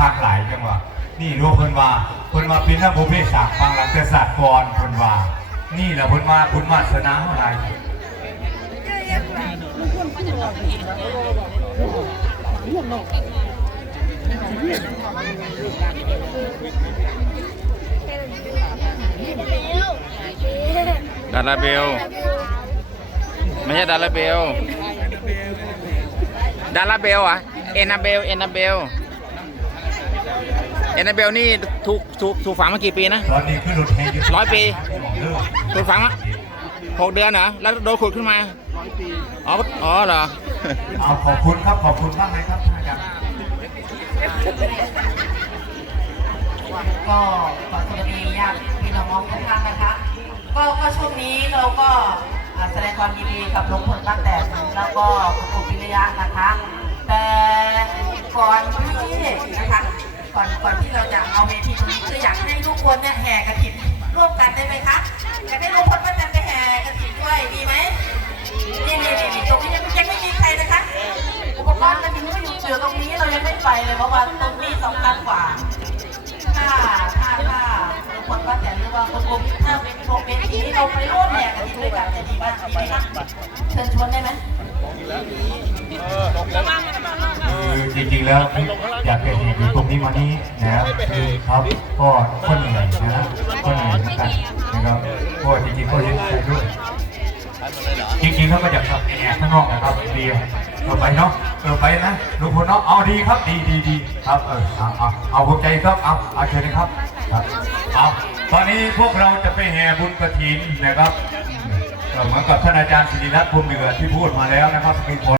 คากหลายจังหวะนี่รู้เพิ่นว่าเพิ่นว่าเป็นนักบุพเพศาสตร์บางหลังแต่ศาสตร์ก่อนเพิ่นว่า นี่แหละเพิ่นว่าบุญวาสนาเท่าไหร่ดาราเบล ไม่ใช่ดาราเบล ดาราเบลอะ เอนาเบล เอนาเบล เอนาเบลนี่ถูกถูกถูกฝังมากี่ปีนะตอนนี้คือรถแห่ยึดร้อยปีเลิกถูกฝังมาหกเดือนเหรอแล้วโดนขุดขึ้นมาอ๋ออ๋อเหรอเอาขอบคุณครับขอบคุณมากเลยครับท่านอาจารย์ก็ขอสวัสดีญาติพี่น้องทุกท่านนะคะ ก็ก็ช่วงนี้เราก็อ่าแสดงความยินดีกับลุงพลป้าแตนแล้วก็คุณปู่พิริยะนะคะแต่ก่อนที่นะคะ ก่อนก่อนที่เราจะเอาเวทีตรงนี้คืออยากให้ทุกคนเนี่ยแห่กระถิ่นร่วมกันได้ไหมคะอยากให้ลุงพลป้าแตนไปแห่กระถิ่นด้วยดีไหมนี่นี่นี่ตรงนี้ยังยังไม่มีใครนะคะอุปกรณ์กระถิ่นก็อยู่อยู่ตรงนี้เรายังไม่ไปเลยเพราะว่าตรงนี้สำคัญกว่าถ้าถ้าถ้าคนว่าแต่หรือว่าคนโกมิถ้าเป็นโปรเป็นทีเราไปร่วมแห่กันด้วยกันจะดีมากดีไหมคะเชิญชวนได้ไหมคือ จริงๆแล้วอยากจะเห็นอยู่ตรงนี้มานี้นะครับคือครับก็คนเหนื่อยนะคนเหนื่อยเหมือนกันนะครับเพราะว่จริงๆก็เห็นใจด้วยจริงๆแล้วมาจากทำแอร์ข้างนอกนะครับดีเอาไปเนาะเออไปนะลุงพลเนาะเอาดีครับดีดีดีครับเออเอาเอาเอาหัวใจครับเอาเอาเชิญเลยครับครับเอาตอนนี้พวกเราจะไปแห่บุญกระถินนะครับเหมือนกับท่านอาจารย์ศิริรัตน์ภูมิเหนือที่พูดมาแล้วนะครับมีผล